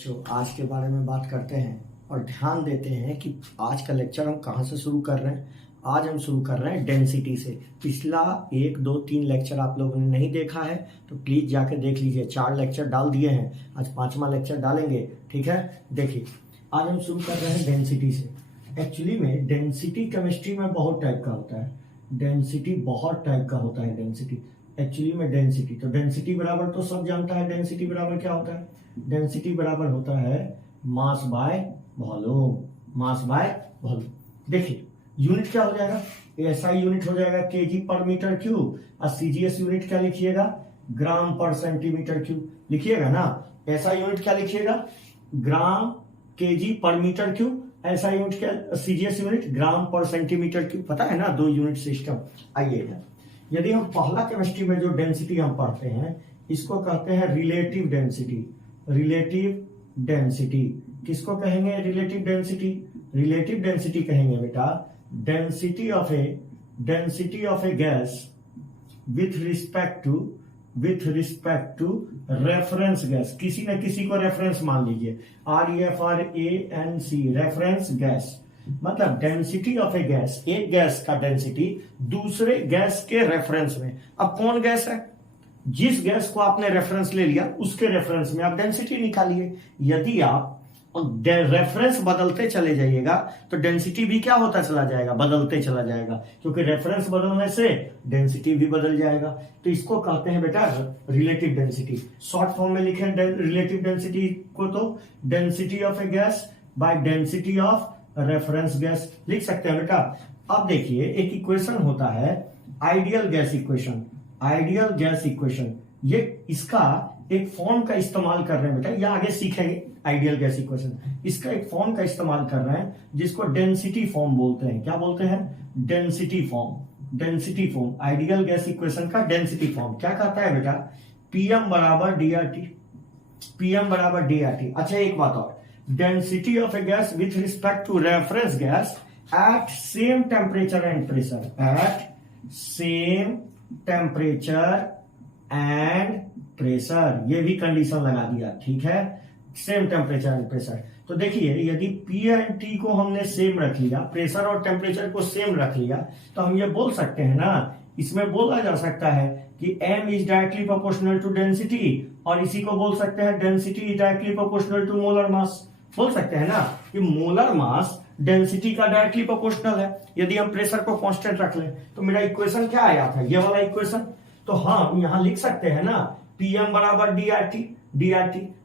बच्चों, आज के बारे में बात करते हैं और ध्यान देते हैं कि आज का लेक्चर हम कहाँ से शुरू कर रहे हैं। आज हम शुरू कर रहे हैं डेंसिटी से। पिछला 1, 2, 3 लेक्चर आप लोगों ने नहीं देखा है तो प्लीज़ जाके देख लीजिए। 4 लेक्चर डाल दिए हैं, आज 5वां लेक्चर डालेंगे। ठीक है, देखिए आज हम शुरू कर रहे हैं डेंसिटी से। एक्चुअली में डेंसिटी केमिस्ट्री में बहुत टाइप का होता है। डेंसिटी बहुत टाइप का होता है। डेंसिटी एक्चुअली में डेंसिटी बराबर तो सब जानता है। डेंसिटी बराबर क्या होता है? डेंसिटी बराबर होता है mass by volume. Mass by volume. देखिए यूनिट क्या हो जाएगा? एसआई यूनिट हो जाएगा केजी पर मीटर क्यूब और सीजीएस यूनिट क्या लिखिएगा? ग्राम पर सेंटीमीटर क्यूब लिखिएगा ना। एसआई यूनिट क्या लिखिएगा? ग्राम केजी पर मीटर क्यूब। ऐसा यूनिट क्या? सीजीएस यूनिट ग्राम पर सेंटीमीटर क्यूब। पता है ना, 2 यूनिट सिस्टम। आइए, यदि हम पहला केमिस्ट्री में जो डेंसिटी हम पढ़ते हैं इसको कहते हैं रिलेटिव डेंसिटी। रिलेटिव डेंसिटी किसको कहेंगे? Relative density. रिलेटिव डेंसिटी कहेंगे बेटा density of a gas with respect to reference gas. किसी न किसी को रेफरेंस मान लीजिए, REFRENC रेफरेंस गैस। मतलब डेंसिटी ऑफ ए गैस, एक गैस का डेंसिटी दूसरे गैस के रेफरेंस में। अब कौन गैस है? जिस गैस को आपने रेफरेंस ले लिया उसके रेफरेंस में आप डेंसिटी निकालिए। यदि आप रेफरेंस बदलते चले जाइएगा तो डेंसिटी भी क्या होता चला जाएगा? बदलते चला जाएगा, क्योंकि रेफरेंस बदलने से डेंसिटी भी बदल जाएगा। तो इसको कहते हैं बेटा रिलेटिव डेंसिटी। शॉर्ट फॉर्म में लिखें रिलेटिव डेंसिटी को तो density of a gas bye density of reference gas लिख सकते हैं बेटा। अब देखिए एक इक्वेशन होता है ideal gas equation. Ideal gas equation, ये इसका एक फॉर्म का इस्तेमाल कर रहे हैं बेटा, ये आगे सीखेंगे। आइडियल गैस इक्वेशन, इसका एक फॉर्म का इस्तेमाल कर रहे हैं जिसको डेंसिटी फॉर्म बोलते हैं। क्या बोलते हैं? Density form. Density form ideal gas equation का डेंसिटी फॉर्म क्या कहता है बेटा? PM बराबर DRT। PM बराबर DRT। अच्छा एक बात और, density of a gas with respect to reference gas at same temperature and pressure. At same temperature and pressure, ये भी कंडीशन लगा दिया। ठीक है, सेम टेम्परेचर एंड प्रेशर। तो देखिए यदि P एंड T को हमने सेम रख लिया, प्रेशर और टेम्परेचर को सेम रख लिया, तो हम ये बोल सकते हैं ना, इसमें बोला जा सकता है कि M is directly proportional to density, और इसी को बोल सकते हैं density is directly proportional to molar mass. बोल सकते हैं ना कि मोलर मास डेंसिटी का डायरेक्टली प्रोपोर्शनल है। यदि हम प्रेशर को कांस्टेंट रख लें तो मेरा इक्वेशन क्या आया था? ये वाला इक्वेशन। तो हम यहां लिख सकते हैं ना PM बराबर DRT।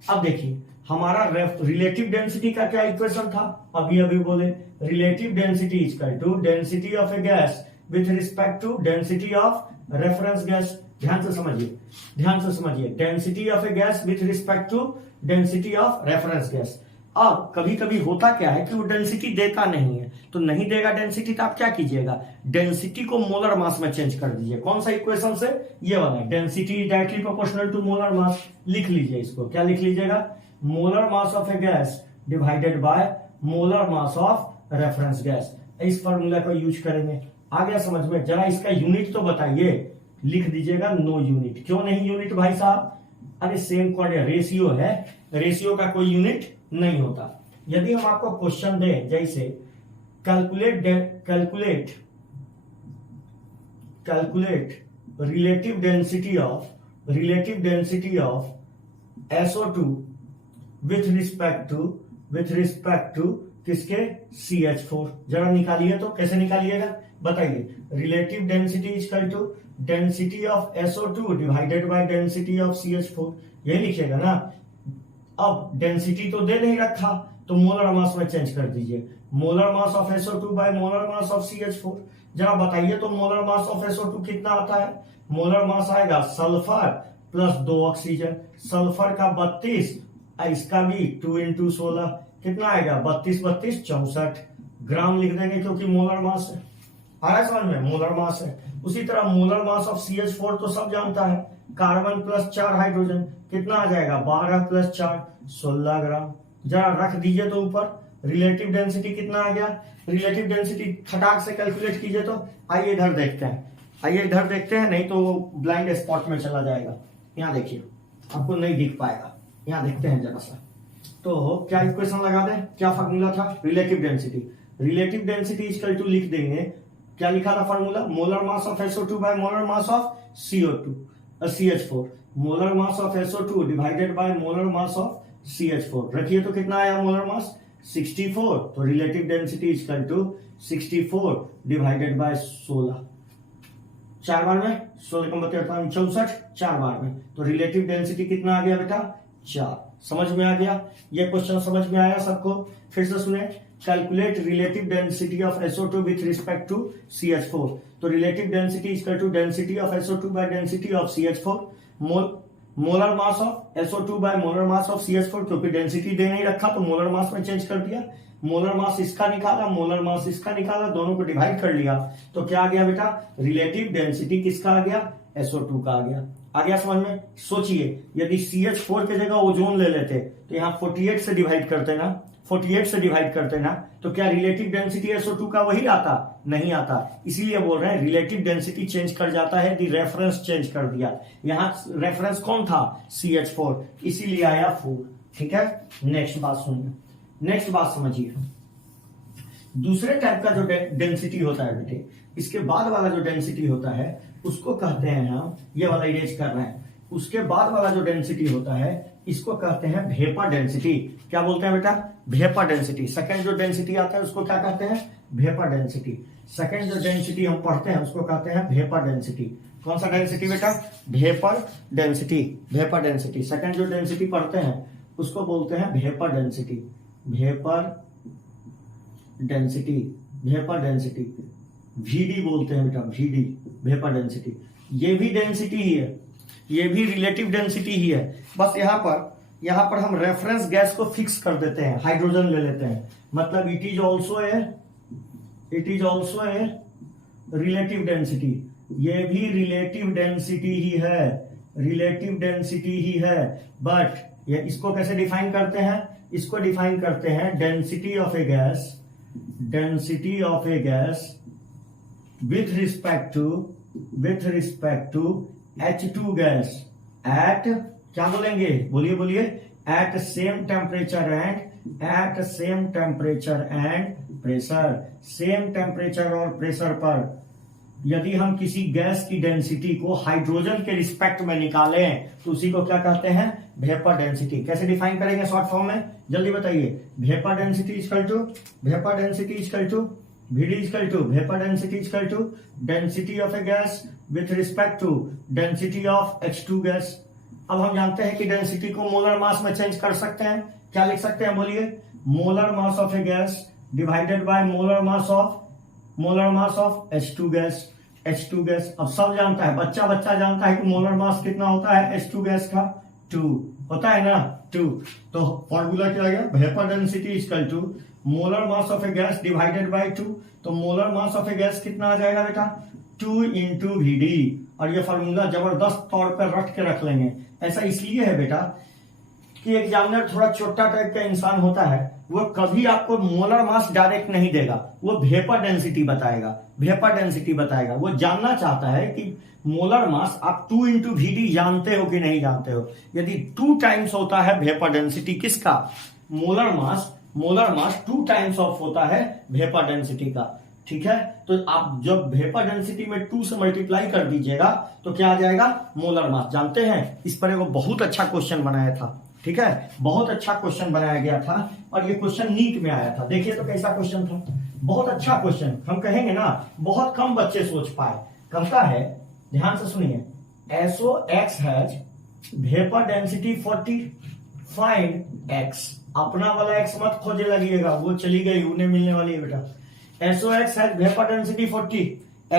अब देखिए हमारा रिलेटिव डेंसिटी का क्या इक्वेशन था? अभी बोले relative density is equal to density of a gas with respect to density of reference gas. ध्यान से समझिए density of a gas with respect to density of reference gas. अब कभी कभी होता क्या है कि वो डेंसिटी देता नहीं है, तो नहीं देगा डेंसिटी तो आप क्या कीजिएगा? डेंसिटी को मोलर मास में चेंज कर दीजिए। कौन सा इक्वेशन से? ये वाला, density directly proportional to molar mass. लिख लीजिए इसको, क्या लिख लीजिएगा? Molar mass of a gas divided by molar mass of reference gas. इस फॉर्मूला को यूज करेंगे। आ गया समझ में? जरा इसका यूनिट तो बताइए। लिख दीजिएगा नो यूनिट। क्यों नहीं यूनिट भाई साहब? अरे सेम रेशियो है, रेशियो का कोई यूनिट नहीं होता। यदि हम आपको क्वेश्चन दें जैसे calculate relative density of SO2 with respect to किसके? CH4। जरा निकालिए तो, कैसे निकालिएगा बताइए? Relative density is equal to density of SO2 divided by density of CH4। यही लिखिएगा ना। अब डेंसिटी तो दे नहीं रखा तो मोलर मास में चेंज कर दीजिए। Molar mass of SO2 by molar mass of CH4। जरा बताइए तो मोलर मास ऑफ SO2 कितना आता है? मोलर मास आएगा सल्फर प्लस 2 ऑक्सीजन। सल्फर का 32, इसका भी 2 × 16 कितना आएगा? 32 32 64 ग्राम लिख देंगे, क्योंकि मोलर मास है। आ रहा है समझ में? मोलर मास है। उसी तरह मोलर मास ऑफ CH4 तो सब जानता है, कार्बन प्लस 4 हाइड्रोजन कितना आ जाएगा? 12 + 4 16 ग्राम। जरा रख दीजिए तो ऊपर रिलेटिव डेंसिटी कितना आ गया? रिलेटिव डेंसिटी खटाक से कैलकुलेट कीजिए तो। आइए इधर देखते हैं, नहीं तो वो ब्लाइंड स्पॉट में चला जाएगा। यहाँ देखिए, आपको नहीं दिख पाएगा। यहाँ देखते हैं जरा सा। तो क्या इक्वेशन लगा दें, क्या फॉर्मूला था, relative density. Relative density equal to लिख देंगे, क्या लिखा था formula, molar mass of SO2 by molar mass of CH4। Molar mass of SO2 divided by molar mass of CH4 रखिए तो कितना आया मोलर मास 64। तो relative density equal to 64 divided by 16, 4 बार में 16 का मतलब 64, 4 बार में। तो रिलेटिव डेंसिटी कितना आ गया बेटा 4। समझ में आ गया, ये क्वेश्चन समझ में आया सबको। फिर से सुने, calculate relative density of SO2 with respect to CH4। तो relative density equal to density of SO2 by density of CH4, molar mass of SO2 by molar mass of CH4, क्योंकि डेंसिटी दे नहीं रखा तो मोलर मास में change कर दिया। Molar mass इसका निकाला, मोलर मास इसका निकाला, दोनों को डिवाइड कर लिया तो क्या आ गया बेटा, रिलेटिव डेंसिटी किसका आ गया, SO2 का आ गया। आ गया समझ में। सोचिए यदि CH4 की जगह ओजोन ले लेते तो यहाँ 48 से डिवाइड करते ना, 48 से डिवाइड करते ना, तो क्या रिलेटिव डेंसिटी SO2 का वही आता, नहीं आता। इसीलिए बोल रहे हैं रिलेटिव डेंसिटी चेंज कर जाता है यदि रेफरेंस चेंज कर दिया। यहाँ रेफरेंस कौन था, CH4, इसीलिए आया 4। ठीक है, नेक्स्ट बात सुनिए, नेक्स्ट बात समझिए। दूसरे टाइप का जो डेंसिटी होता है बेटे, इसके बाद वाला जो डेंसिटी होता है उसको कहते हैं हम, ये वाला इरेज कर रहे हैं, उसके बाद वाला जो डेंसिटी होता है इसको कहते हैं वेपर डेंसिटी। क्या बोलते हैं बेटा, वेपर डेंसिटी। सेकंड जो डेंसिटी आता है उसको क्या कहते हैं, वेपर डेंसिटी। सेकंड जो डेंसिटी हम पढ़ते हैं उसको कहते हैं वेपर डेंसिटी। कौन सा डेंसिटी बेटा, vapour density. Vapour density second जो डेंसिटी पढ़ते हैं उसको बोलते हैं vapour density. Vapour density, vapour density, VD बोलते हैं बेटा, VD, वेपर डेंसिटी। ये भी डेंसिटी ही है, ये भी रिलेटिव डेंसिटी ही है, बस यहाँ पर हम रेफरेंस गैस को फिक्स कर देते हैं, हाइड्रोजन ले लेते हैं, मतलब it is also a relative density. ये भी रिलेटिव डेंसिटी ही है, रिलेटिव डेंसिटी ही है। बट ये इसको कैसे डिफाइन करते हैं, इसको डिफाइन करते हैं density of a gas, density of a gas with respect to H2 gas at, क्या बोलेंगे, बोलिए at same temperature and pressure। Same temperature और प्रेशर पर यदि हम किसी गैस की डेंसिटी को हाइड्रोजन के रिस्पेक्ट में निकालें तो उसी को क्या कहते हैं, वेपर डेंसिटी। कैसे डिफाइन करेंगे शॉर्ट फॉर्म में, जल्दी बताइए। Vapour density equal to VD equal to vapour density equal to density of a gas with respect to density of H2 gas. अब हम जानते हैं कि डेंसिटी को मोलर मास में चेंज कर सकते हैं। क्या लिख सकते हैं, बोलिए, molar mass of a gas divided by molar mass of H2 gas. H2 gas अब सब जानता है, बच्चा जानता है कि मोलर मास कितना होता है H2 गैस का, 2 होता है ना, 2। तो फॉर्मूला क्या आ गया, vapour density equal to molar mass of a gas divided by 2। तो molar mass of a gas कितना आ जाएगा बेटा, 2 into VD। और ये फॉर्मूला जबरदस्त तौर पर रट के रख लेंगे। ऐसा इसलिए है बेटा कि एग्जामिनर थोड़ा छोटा टाइप का इंसान होता है, वो कभी आपको मोलर मास डायरेक्ट नहीं देगा, वो वेपर डेंसिटी बताएगा, वेपर डेंसिटी बताएगा। वो जानना चाहता है कि मोलर मास आप 2 into VD जानते हो कि नहीं जानते हो। यदि 2 टाइम्स होता है वेपर डेंसिटी किसका, मोलर मास 2 टाइम्स ऑफ होता है वेपर डेंसिटी का। ठीक है, तो आप जब वेपर डेंसिटी में 2 से मल्टीप्लाई कर दीजिएगा तो क्या आ जाएगा, मोलर मास। जानते हैं इस पर एक बहुत अच्छा क्वेश्चन बनाया था। ठीक है, बहुत अच्छा क्वेश्चन बनाया गया था और ये क्वेश्चन नीट में आया था। देखिए तो कैसा क्वेश्चन था, बहुत अच्छा क्वेश्चन। हम कहेंगे ना बहुत कम बच्चे सोच पाए। कहता है, ध्यान से सुनिए, SOX has vapour density 40, find X। अपना वाला X मत खोजे लगिएगा, वो चली गई, उन्हें मिलने वाली है बेटा। SOX है वेपर डेंसिटी 40,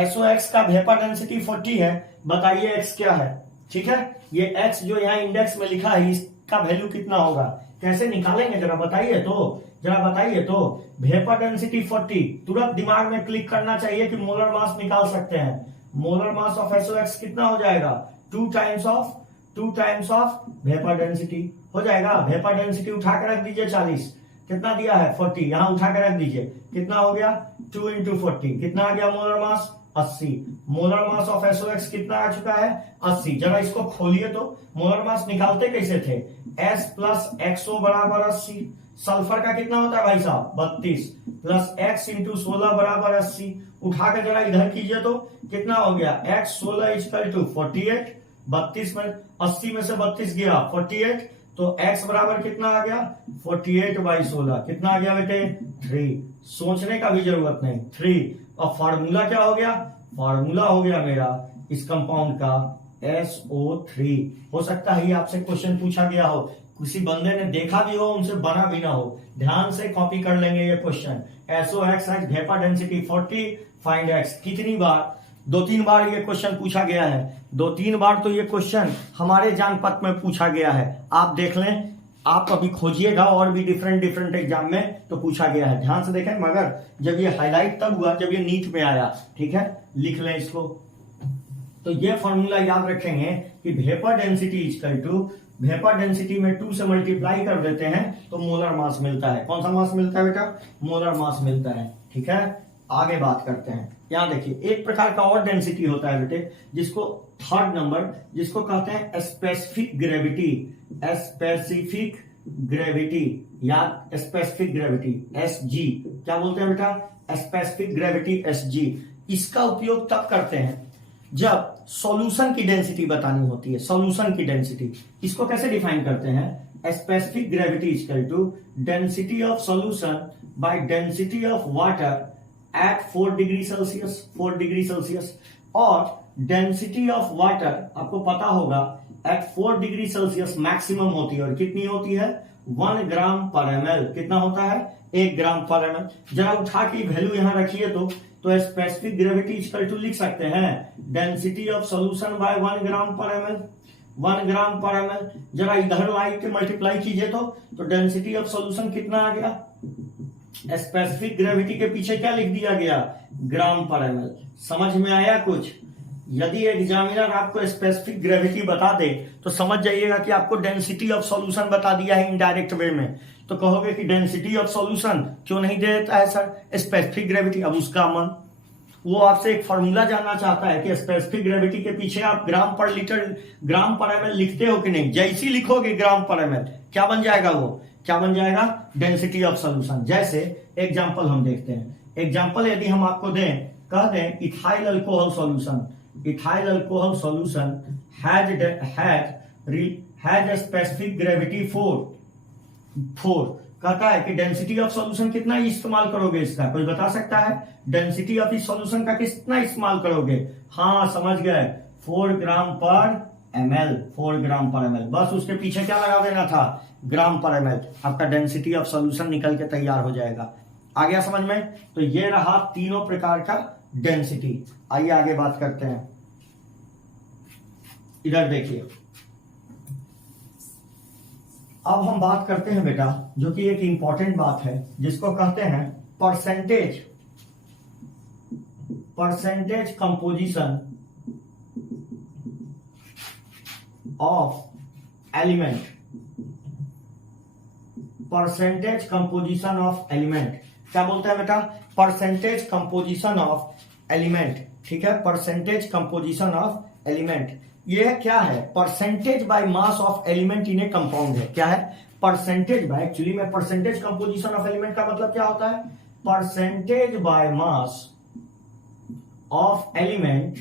SOX का वेपर डेंसिटी 40 है, बताइए X क्या है। ठीक है, ये X जो यहाँ इंडेक्स में लिखा है इसका वैल्यू कितना होगा, कैसे निकालेंगे जरा बताइए तो। वेपर डेंसिटी 40, तुरंत दिमाग में क्लिक करना चाहिए कि मोलर मास निकाल सकते हैं। मोलर मास ऑफ SOX कितना हो जाएगा, 2 टाइम्स ऑफ वेपर डेंसिटी हो जाएगा। वेपर डेंसिटी उठा के रख दीजिए 40, कितना दिया है 40, यहां उठा के रख दीजिए, कितना हो गया 2 into 40, कितना आ गया molar mass 80। Molar mass of SOX कितना आ चुका है? 80। जरा इसको खोलिए तो मोलर मास निकालते कैसे थे? S प्लस XO बराबर 80। सल्फर का कितना होता है भाई साहब? 32 प्लस X इंटू 16 बराबर 80। उठा के जरा इधर कीजिए तो कितना हो गया? X 16 equal to 48। 32 में 80 में से 32 गया 48, तो x बराबर कितना आ गया? 48/16। कितना आ गया बेटे? 3। सोचने का भी जरूरत नहीं, 3। और फार्मूला क्या हो गया? फार्मूला हो गया मेरा इस कंपाउंड का SO3। हो सकता है ये आपसे क्वेश्चन पूछा गया हो, किसी बंदे ने देखा भी हो, उनसे बना भी ना हो, ध्यान से कॉपी कर लेंगे ये क्वेश्चन। SOX है, वेपर डेंसिटी 40, फाइंड x। कितनी बार? 2-3 बार ये क्वेश्चन पूछा गया है। 2-3 बार तो ये क्वेश्चन हमारे जानपथ में पूछा गया है, आप देख लें, आप कभी खोजिएगा और भी डिफरेंट एग्जाम में तो पूछा गया है, ध्यान से देखें। मगर जब ये हाईलाइट तब हुआ जब ये नीट में आया, ठीक है, लिख लें इसको। तो ये फॉर्मूला याद रखेंगे कि vapour density equal to, vapour density में 2 से मल्टीप्लाई कर देते हैं तो मोलर मास मिलता है। कौन सा मास मिलता है बेटा? मोलर मास मिलता है, ठीक है। आगे बात करते हैं। यहां देखिए, एक प्रकार का और डेंसिटी होता है बेटे, जिसको थर्ड नंबर, जिसको कहते हैं स्पेसिफिक ग्रेविटी। स्पेसिफिक ग्रेविटी या स्पेसिफिक ग्रेविटी SG। क्या बोलते हैं बेटा? Specific gravity SG। इसका उपयोग तब करते हैं जब सॉल्यूशन की डेंसिटी बतानी होती है। सॉल्यूशन की डेंसिटी, इसको कैसे डिफाइन करते हैं? Specific gravity equal to density of solution by density of water at 4 degree Celsius. 4 degree Celsius. और डेंसिटी ऑफ वाटर आपको पता होगा at 4 डिग्री सेल्सियस मैक्सिमम होती है, और कितनी होती है? 1 ग्राम पर ml। कितना होता है? 1 ग्राम पर ml। जरा उठा के वैल्यू यहां रखिए तो स्पेसिफिक ग्रेविटी इक्वल टू लिख सकते हैं डेंसिटी ऑफ सॉल्यूशन बाय 1 ग्राम पर ml। 1 ग्राम पर ml। जरा इधर लाई के मल्टीप्लाई कीजिए तो डेंसिटी ऑफ सॉल्यूशन कितना आ गया? स्पेसिफिक ग्रेविटी के पीछे क्या लिख दिया गया? ग्राम पर ml। समझ में आया कुछ? यदि एग्जामिनर आपको स्पेसिफिक ग्रेविटी बता दे तो समझ जाइएगा कि आपको डेंसिटी ऑफ सॉल्यूशन बता दिया है इनडायरेक्ट वे में। तो कहोगे कि डेंसिटी ऑफ सॉल्यूशन क्यों नहीं दे देता है सर स्पेसिफिक ग्रेविटी? अब उसका मन, वो आपसे एक फॉर्मूला जानना चाहता है कि स्पेसिफिक ग्रेविटी के पीछे आप ग्राम पर लीटर, ग्राम पर ml लिखते हो कि नहीं। जैसी लिखोगे ग्राम पर ml, क्या बन जाएगा? वो क्या बन जाएगा? Density of solution. जैसे एग्जांपल हम देखते हैं। एग्जांपल यदि हम आपको दें, कह दें ethyl alcohol solution. Ethyl alcohol solution has specific gravity 4। कहता है कि डेंसिटी ऑफ सॉल्यूशन कितना इस्तेमाल करोगे इसका? कोई बता सकता है डेंसिटी ऑफ इस सॉल्यूशन का कितना इस्तेमाल करोगे? हाँ, समझ गए, 4 ग्राम पर ml। 4 ग्राम पर ml। बस उसके पीछे क्या लगा देना था? ग्राम पर ml। आपका डेंसिटी ऑफ सॉल्यूशन निकल के तैयार हो जाएगा। आ गया समझ में? तो ये रहा तीनों प्रकार का डेंसिटी। आइए आगे बात करते हैं। इधर देखिए, अब हम बात करते हैं बेटा, जो कि एक इंपॉर्टेंट बात है, जिसको कहते हैं percentage composition of element. Percentage composition of element क्या बोलते हैं बेटा? परसेंटेज कंपोजिशन ऑफ एलिमेंट, ठीक है, परसेंटेज कंपोजिशन ऑफ एलिमेंट। ये क्या है? Percentage by mass of element in A compound है। क्या है? परसेंटेज बाय, एक्चुअली में परसेंटेज कंपोजिशन ऑफ एलिमेंट का मतलब क्या होता है? Percentage by mass of element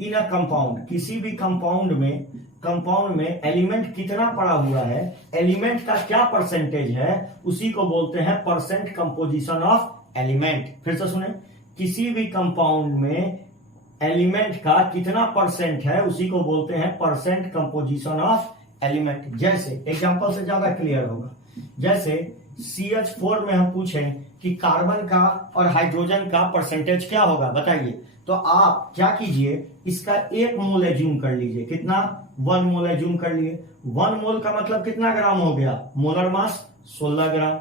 in a compound. किसी भी कंपाउंड में एलिमेंट कितना पड़ा हुआ है, एलिमेंट का क्या परसेंटेज है, उसी को बोलते हैं परसेंट कंपोजिशन ऑफ एलिमेंट। फिर से सुने, किसी भी कंपाउंड में एलिमेंट का कितना परसेंट है, उसी को बोलते हैं परसेंट कंपोजिशन ऑफ एलिमेंट। जैसे एग्जांपल से ज्यादा क्लियर होगा, जैसे CH4 में हम पूछें कि कार्बन का और हाइड्रोजन का परसेंटेज क्या होगा, बताइए। तो आप क्या कीजिए, इसका 1 मोल एज्यूम कर लीजिए। कितना? 1 मोल एज्यूम कर लिए। 1 मोल का मतलब कितना ग्राम हो गया? मोलर मास 16 ग्राम।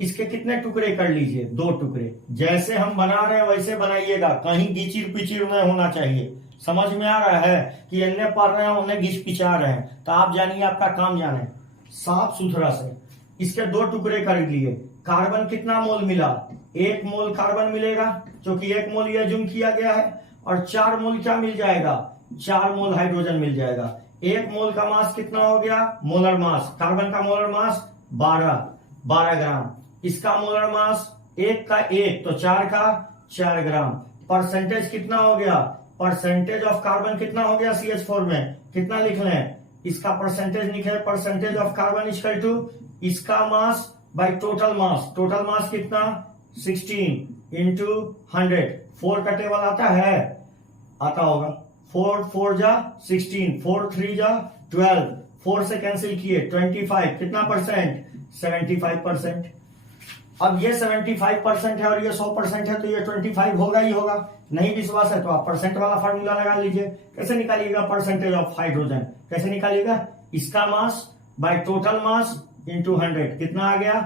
इसके कितने टुकड़े कर लीजिए? 2 टुकड़े। जैसे हम बना रहे हैं वैसे बनाइएगा, कहीं गिचिर पिचिर में होना चाहिए। समझ में आ रहा है कि इन्हें पढ़ रहे हैं उन्हें घिच पिचा रहे हैं, तो आप जानिए आपका काम जाने साफ सुथरा से। इसके 2 टुकड़े कर लिए। कार्बन कितना मोल मिला? 1 मोल कार्बन मिलेगा, क्योंकि 1 मोल ये अज्यूम किया गया है, और 4 मोल क्या मिल जाएगा, 4 मोल हाइड्रोजन मिल जाएगा। 1 मोल का मास कितना हो गया, मोलर मास, कार्बन का मोलर मास 12 ग्राम, इसका मोलर मास 1 का 1 तो 4 का 4 ग्राम। परसेंटेज कितना हो गया, परसेंटेज ऑफ कार्बन कितना हो गया CH4 में, कितना लिख लें, इसका परसेंटेज लिखे, percentage of carbon equal to इसका mass by total mass, total mass कितना 16 इंटू 100, 4 का टेबल आता है, आता होगा, 4 4 जा 16, 4 3 जा 12, 4 से कैंसिल किए 25, कितना परसेंट, 75%। अब ये 75% है और ये 100% है, तो ये 25 होगा ही होगा। नहीं विश्वास है तो आप परसेंट वाला फार्मूला लगा लीजिए। कैसे निकालिएगा परसेंटेज ऑफ हाइड्रोजन, कैसे निकालिएगा, इसका mass by total mass into 100, कितना आ गया,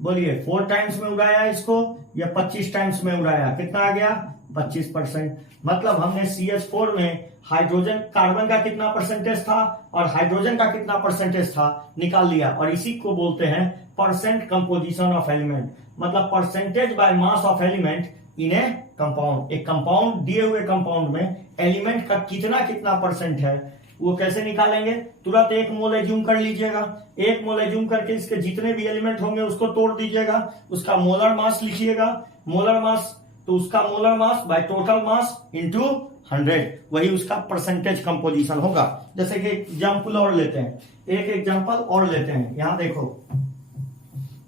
बोलिए 4 टाइम्स में उड़ाया इसको या 25 टाइम्स में उड़ाया, कितना आ गया 25%। मतलब हमने CH4 में हाइड्रोजन, कार्बन का कितना परसेंटेज था और हाइड्रोजन का कितना परसेंटेज था निकाल लिया, और इसी को बोलते हैं परसेंट कंपोजिशन ऑफ एलिमेंट, मतलब percentage by mass of element in A compound. एक कंपाउंड, दिए हुए कंपाउंड में एलिमेंट का कितना कितना परसेंट है वो कैसे निकालेंगे, तुरंत 1 मोल एज्यूम कर लीजिएगा, 1 मोल एज्यूम करके इसके जितने भी एलिमेंट होंगे उसको तोड़ दीजिएगा, उसका मोलर मास लिखिएगा, मोलर मास तो उसका molar mass by total mass into 100, वही उसका परसेंटेज कंपोजिशन होगा। जैसे कि एग्जाम्पल और लेते हैं, एक एग्जाम्पल और लेते हैं, यहां देखो,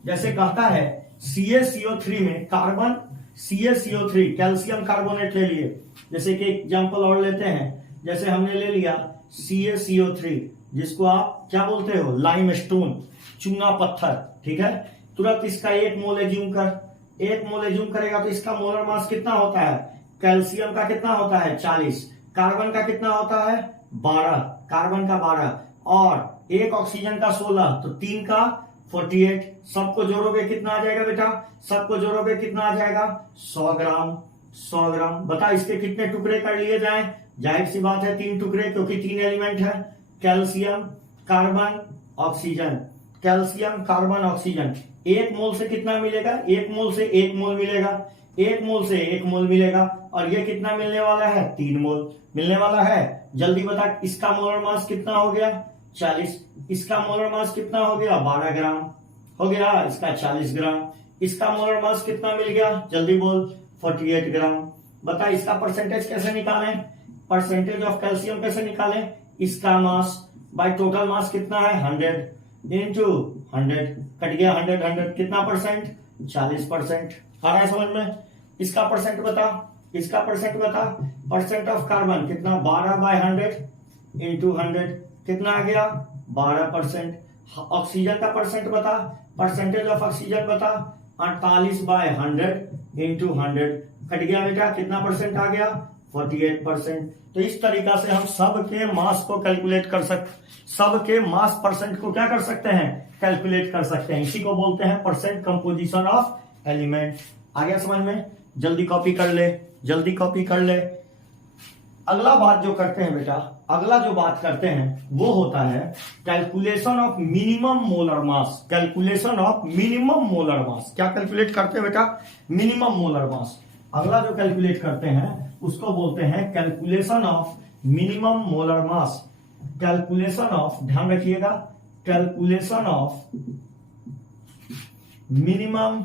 जैसे कहता है CaCO3 में कार्बन, CaCO3 कैल्शियम कार्बोनेट ले लिए, जैसे कि एग्जाम्पल और लेते हैं, जैसे हमने ले लिया CaCO3 जिसको आप क्या बोलते हो, लाइमस्टोन, चूना पत्थर, ठीक है। तुरंत इसका 1 मोल एज्यूम कर, 1 मोल एज्यूम करेगा तो इसका मोलर मास कितना होता है, कैल्शियम का कितना होता है 40, कार्बन का कितना होता है 12, कार्बन का 12, और एक ऑक्सीजन का 16, तो 3 का 48, सबको जोड़ोगे कितना आ जाएगा बेटा, सबको जोड़ोगे कितना आ जाएगा 100 ग्राम, 100 ग्राम। बता इसके कितने टुकड़े कर लिए जाएं, जाहिर सी बात है 3 टुकड़े, क्योंकि 3 एलिमेंट है, calcium carbon oxygen, calcium carbon oxygen. 1 मोल से कितना मिलेगा, 1 मोल से 1 मोल मिलेगा, 1 मोल से 1 मोल मिलेगा, और ये कितना मिलने वाला है 3 मोल मिलने वाला है। जल्दी बता, इसका मोलर मास कितना हो गया 40, इसका मोलर मास कितना हो गया 12 ग्राम हो गया, इसका 40 ग्राम, इसका मोलर मास कितना मिल गया, जल्दी बोल 48 ग्राम। बता इसका परसेंटेज कैसे निकालें, परसेंटेज ऑफ कैल्शियम कैसे निकालें, इसका मास बाय टोटल मास कितना है 100 इंटू 100, कट गया 100 100, कितना परसेंट 40%। आ रहा है समझ में, इसका परसेंट बता, इसका परसेंट बता, परसेंट ऑफ कार्बन कितना 12 बाय 100 इंटू 100, कितना आ गया 12%। ऑक्सीजन का परसेंट बता, परसेंटेज ऑफ ऑक्सीजन बता, 48 बाय 100 इंटू 100, कट गया बेटा, कितना परसेंट आ गया 48%। तो इस तरीका से हम सबके मास को कैलकुलेट कर सकते, सबके मास परसेंट को क्या कर सकते हैं, कैलकुलेट कर सकते हैं। इसी को बोलते हैं परसेंट कंपोजिशन ऑफ एलिमेंट। आ गया समझ में, जल्दी कॉपी कर ले, जल्दी कॉपी कर ले। अगला बात जो करते हैं बेटा, अगला जो बात करते हैं वो होता है calculation of minimum molar mass, calculation of minimum molar mass. क्या कैलकुलेट करते हैं बेटा, मिनिमम मोलर मास। अगला जो कैलकुलेट करते हैं उसको बोलते हैं calculation of minimum molar mass, calculation of, ध्यान रखिएगा, calculation of minimum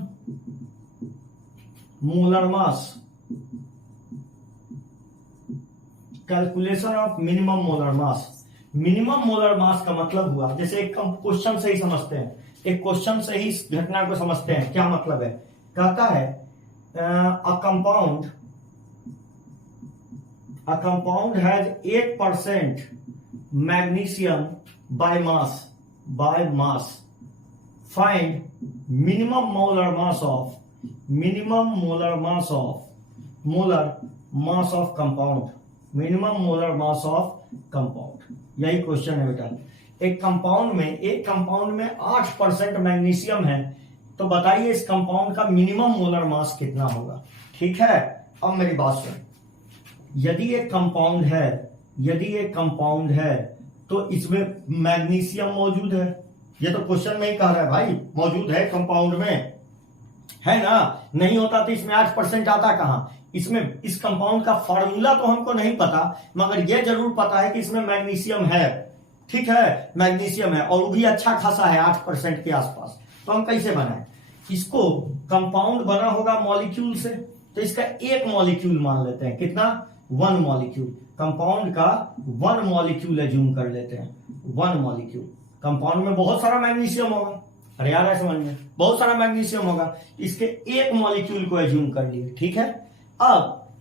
molar mass, calculation of minimum molar mass. Minimum molar mass का मतलब हुआ, जैसे एक क्वेश्चन से ही समझते हैं, एक क्वेश्चन से ही इस घटना को समझते हैं। क्या मतलब है, कहता है a compound has 8% magnesium by mass, find minimum molar mass of compound, minimum molar mass of compound. यही क्वेश्चन है बेटा। एक कंपाउंड में 8% मैग्नीशियम है, तो बताइए इस कंपाउंड का मिनिमम मोलर मास कितना होगा। ठीक है, अब मेरी बात सुन, यदि एक कंपाउंड है तो इसमें मैग्नीशियम मौजूद है, ये तो क्वेश्चन में ही कह रहा है भाई, मौजूद है कंपाउंड में, है ना, नहीं होता तो इसमें 8% आता कहां। इसमें इस कंपाउंड का फॉर्मूला तो हमको नहीं पता, मगर यह जरूर पता है कि इसमें मैग्नीशियम है, ठीक है, मैग्नीशियम है, और वो भी अच्छा खासा है, 8% के आसपास। तो हम कैसे बनाए इसको, कंपाउंड बना होगा मॉलिक्यूल से, तो इसका एक मॉलिक्यूल मान लेते हैं, कितना, 1 मॉलिक्यूल, कंपाउंड का 1 मॉलिक्यूल एज्यूम कर लेते हैं, 1 मॉलिक्यूल। कंपाउंड में बहुत सारा मैग्नीशियम होगा, अरे यार समझ में, बहुत सारा मैग्नीशियम होगा, इसके एक मॉलिक्यूल को एज्यूम कर लिए, ठीक है। अब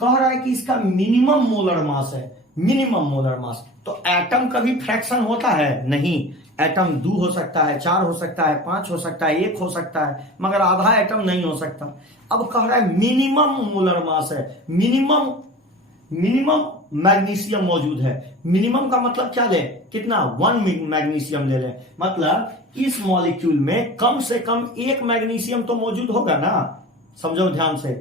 कह रहा है कि इसका मिनिमम मोलर मास है, मिनिमम मोलर मास। तो एटम का भी फ्रैक्शन होता है, नहीं, एटम 2 हो सकता है, 4 हो सकता है, 5 हो सकता है, 1 हो सकता है, मगर आधा एटम नहीं हो सकता। अब कह रहा है मिनिमम मोलर मास है, मिनिमम मैग्नीशियम मौजूद है। मिनिमम का मतलब क्या ले, कितना, 1 मैग्नीशियम ले ले, मतलब इस मॉलिक्यूल में कम से कम 1 मैग्नीशियम तो मौजूद होगा ना, समझो ध्यान से।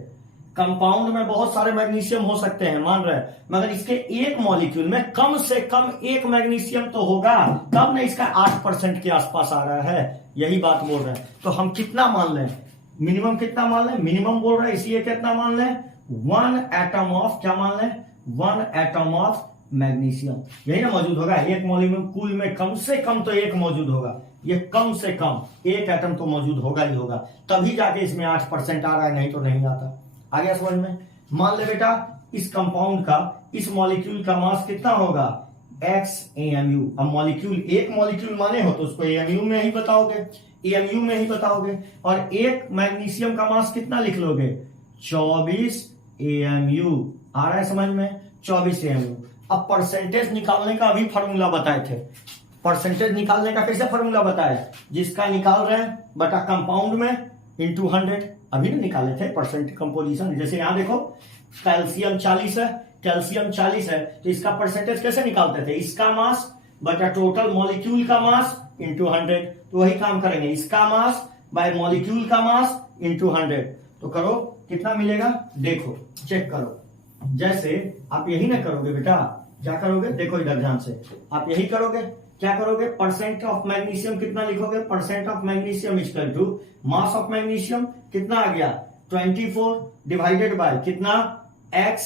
कंपाउंड में बहुत सारे मैग्नीशियम हो सकते हैं, मान रहे हैं, मगर इसके एक मॉलिक्यूल में कम से कम 1 मैग्नीशियम तो होगा, तब ना इसका 8% के आसपास आ रहा है, यही बात बोल रहे हैं। तो हम कितना मान लें, मिनिमम कितना मान लें, मिनिमम बोल रहे हैं इसलिए कितना मान लें, 1 एटम ऑफ, क्या मान लें, 1 एटम ऑफ मैग्नीशियम, यही ना मौजूद होगा। एक मॉलिक्यूल में कम से कम तो 1 मौजूद होगा, ये कम से कम 1 एटम तो मौजूद होगा ही होगा, तभी जाके इसमें 8% आ रहा है, नहीं तो नहीं आता। आ गया समझ में। मान ले बेटा इस कंपाउंड का, इस मॉलिक्यूल का मास कितना होगा, x AMU। अब मॉलिक्यूल, एक मॉलिक्यूल माने हो तो उसको AMU में ही बताओगे, AMU में ही बताओगे, और एक मैग्नीशियम का मास कितना लिख लोगे, 24 AMU। आ रहा है समझ में, 24 AMU। अब परसेंटेज निकालने का अभी फॉर्मूला बताए थे, परसेंटेज निकालने का कैसे फॉर्मूला बताए, जिसका निकाल रहे हैं बटा कंपाउंड में इंटू 100, अभी ना निकाले थे परसेंट कंपोजिशन। जैसे यहां देखो कैल्शियम 40 है, कैल्शियम 40 है, तो इसका परसेंटेज कैसे निकालते थे, इसका मास बटा टोटल मॉलिक्यूल का मास इंटू 100। तो वही काम करेंगे, इसका मास बाय मॉलिक्यूल का मास इंटू 100। तो करो कितना मिलेगा, देखो चेक करो। जैसे आप यही ना करोगे बेटा, क्या करोगे, देखो इधर ध्यान से, आप यही करोगे, क्या करोगे, परसेंट ऑफ मैग्नीशियम कितना लिखोगे, percent of magnesium equal to mass of magnesium कितना आ गया, 24 डिवाइडेड बाय कितना, x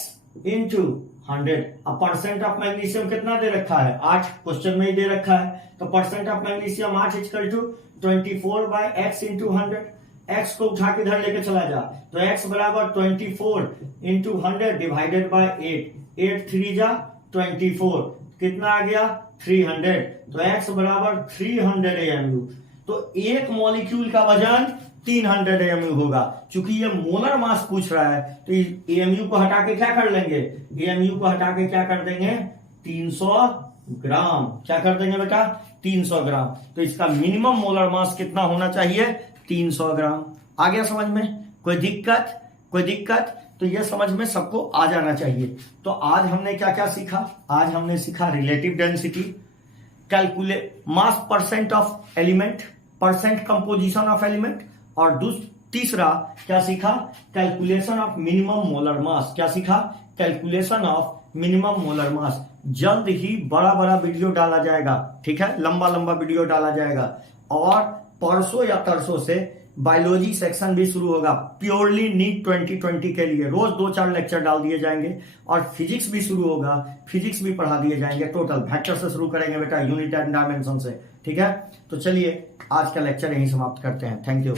इंटू 100। अब परसेंट ऑफ मैग्नीशियम कितना दे रखा है, 8, क्वेश्चन में ही दे रखा है, तो percent of magnesium 8 equal to 24 by x into 100। x को उठा के इधर लेके चला जा, तो x बराबर 24 इंटू 100 डिवाइडेड बाय 8, 8 3 जा 24, कितना आ गया 300। तो x बराबर 300 AMU। तो एक मॉलिक्यूल का वजन 300 AMU होगा। चूंकि ये मोलर मास पूछ रहा है, तो AMU को हटा के क्या कर लेंगे, AMU को हटा के क्या कर देंगे, 300 ग्राम। क्या कर देंगे बेटा, 300 ग्राम। तो इसका मिनिमम मोलर मास कितना होना चाहिए, 300 ग्राम। आ गया समझ में, कोई दिक्कत, कोई दिक्कत, तो यह समझ में सबको आ जाना चाहिए। तो आज हमने क्या क्या सीखा, आज हमने सीखा relative density, calculate mass percent of element, percent composition of element, और तीसरा क्या सीखा, calculation of minimum molar mass. क्या सीखा, calculation of minimum molar mass. जल्द ही बड़ा बड़ा वीडियो डाला जाएगा, ठीक है, लंबा लंबा वीडियो डाला जाएगा। और परसों या तरसों से बायोलॉजी सेक्शन भी शुरू होगा, प्योरली नीट 2020 के लिए। रोज 2-4 लेक्चर डाल दिए जाएंगे, और फिजिक्स भी शुरू होगा, फिजिक्स भी पढ़ा दिए जाएंगे। टोटल वेक्टर से शुरू करेंगे बेटा, यूनिट एंड डायमेंशन से, ठीक है। तो चलिए आज का लेक्चर यहीं समाप्त करते हैं, थैंक यू।